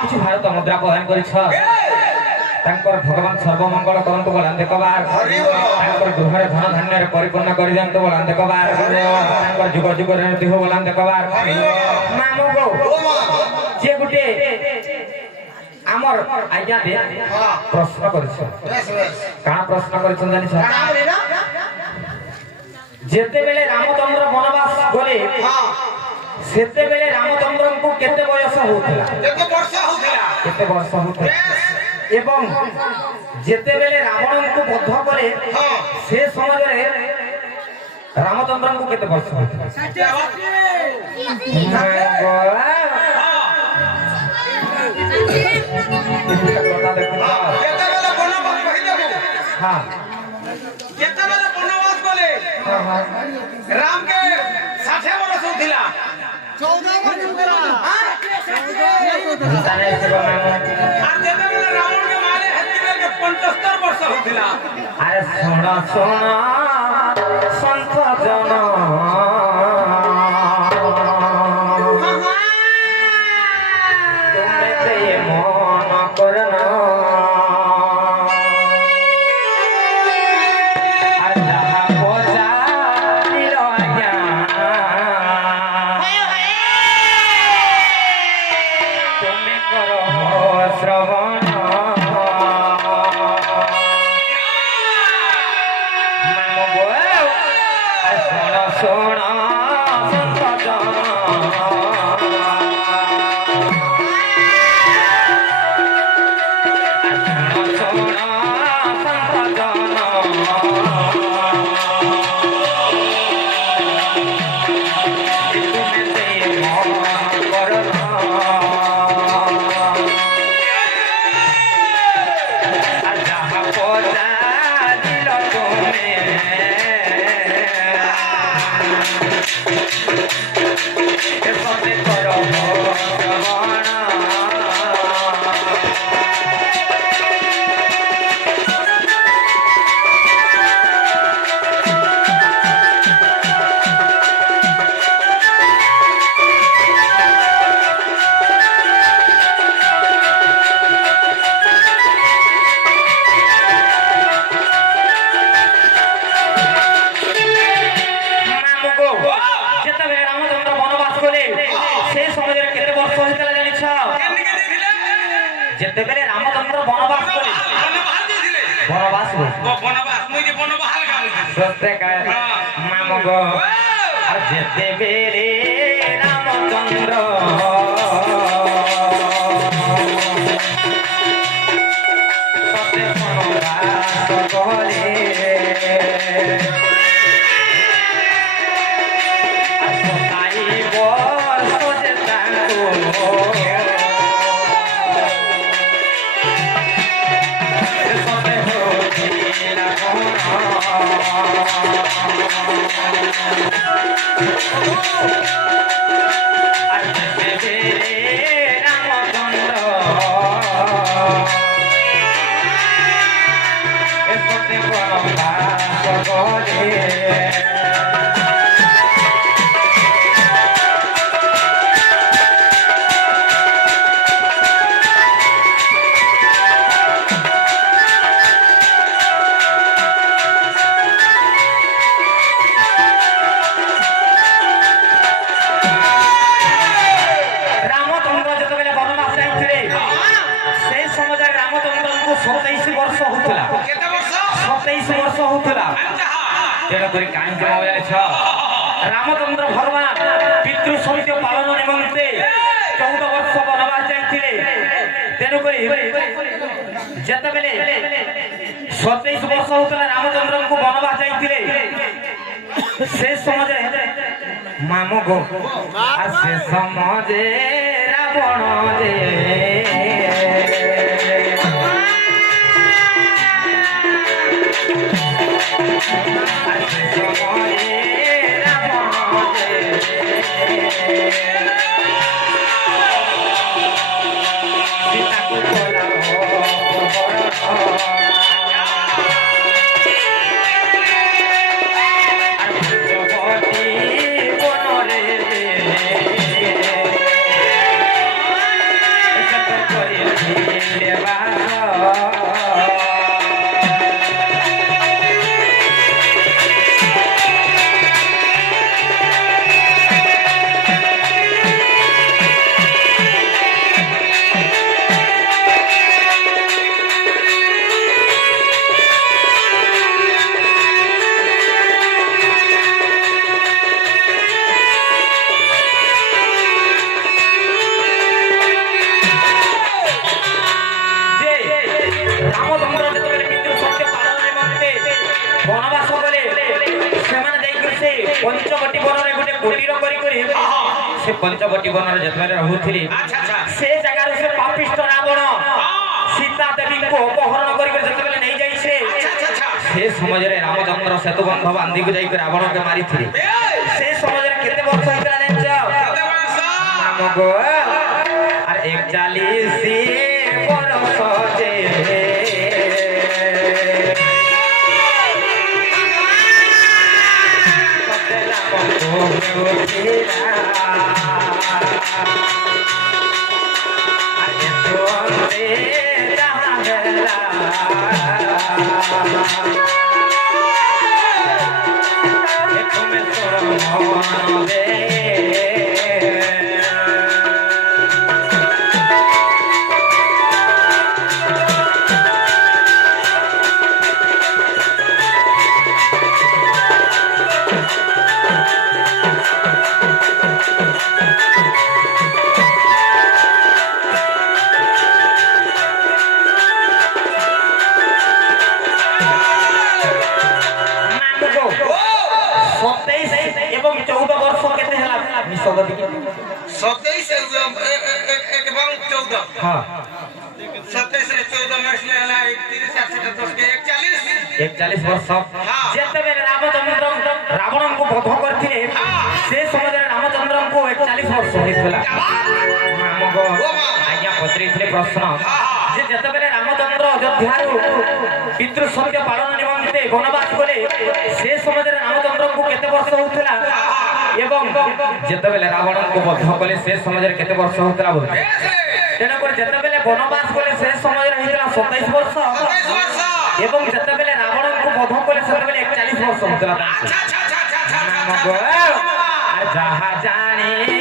কিছু ভারত মুদ্রা প্রদান করেছ তাঙ্কর ভগবান সর্বমঙ্গল করন্তু বলান্তে কবার তাঙ্কর গৃহরে ধন ধান্যরে পরিপূর্ণ করে দিয়ন্তু বলান্তে কবার তাঙ্কর যুগ যুগরে দেহ বলান্তে কবার মামু গো যে গুটে আমার আজ্ঞা দে প্রশ্ন করেছ কানা প্রশ্ন করেছ জানিস যেতেবেলে রামচন্দ্র বনবাস গলে সেতেবেলে রামচন্দ্রଙ୍କୁ কেতে বয়স হউଥିଲା কেতে ବର୍ଷ ହଉଥିଲା এবং যেতেবেলে রাবণଙ୍କୁ বধ করে সে সমୟରେ রামচন্দ্রଙ୍କୁ কেতে ବର୍ଷ হଉଥିଲା हाँ যেতেবেলে বনবাস গলে রাম के 60 বরস হউଥିଲା 14 বরস হউଥିଲା আর যেতেবেলে রাবণ के मारे হেতিবেলে 75 বর্ষ হউଥିଲା আরে শোনা শোনা সন্ত জন তুমি তে মন করনা যেতেবেলে রামচন্দ্র বনবাস করে বনবাস বনবাস মুই যে বনবাহাল গাল সত্যকার মামু গো আর যেতেবেলে রামচন্দ্র সত্যে বনবাস করে আর সতাই বর্ষ যে তাঙ্কু রামচন্দ্র ভগবান পিতৃ সমিতি পালন নিমন্তে 14 বর্ষ বনবাস যাইଥିଲେ তেণুকরি যেতেবেলে 27 বর্ষ হউଥିଲା রামচন্দ্রଙ୍କୁ বনবাস যাইଥିଲେ সে সমাজে মামু গো আর সে সমাজে রাবণ যে করিলে বাস বনবাস গলে সেমানে যাইকি সে পঞ্চবটী বনরে গোটে কুটির করি করি সে পঞ্চবটী বনরে যেতবেলে রহুথিলি সে জায়গার সে পাপিষ্ট রাবণ সীতা দেবীকে অপহরণ করি করে যেতবেলে নেই যাইছে সে সমাজরে রামচন্দ্র সেতুবন্ধ বান্ধিকে যাইকি রাবণকে মারিথিলি সে সমাজরে কেতে বর্ষ হইতলা জানছ নামগো আর 41 বর্ষ যে এবং 14 বর্ষ কেতে হেলা মিশগতি 27 এবং 14 হ্যাঁ 27 রে 14 মাসলে হেলা 31 10 কে 41 বর্ষ যেতেবেলে রাবণଙ୍କୁ বধ କରିଥିଲେ ସେ ସମୟରେ ରାମଚନ୍ଦ୍ରଙ୍କୁ 41 ବର୍ଷ ହେଇଥିଲା ଆଜ୍ଞା ପଚାରିଥିଲେ ପ୍ରଶ୍ନ ଯେ ଯେତେବେଳେ ରାମଚନ୍ଦ୍ର ଅଯୋଧ୍ୟାରୁ ପିତୃ ସତ୍ୟ ପାଳନ ନିମନ୍ତେ ବନବାସ ଗଲେ ସେ ସମୟରେ ରାମଚନ୍ଦ୍ରଙ୍କୁ କେତେ ବର୍ଷ ହଉଥିଲା ଏବଂ ଯେତେବେଳେ ରାବଣଙ୍କୁ ବଧ କଲେ ସେ ସମୟରେ କେତେ ବର୍ଷ ହଉଥିଲା ବୋଲେ ତେଣୁକରି ଯେତେବେଳେ ବନବାସ ଗଲେ ସେ ସମୟରେ ହେଇଥିଲା 27 ବର୍ଷ এবং যেତେବେଳେ রাবণଙ୍କୁ বধ কলে সেତେବେଳେ 41 ବର୍ଷ হଉଥିଲା ଯାହା ଜାଣି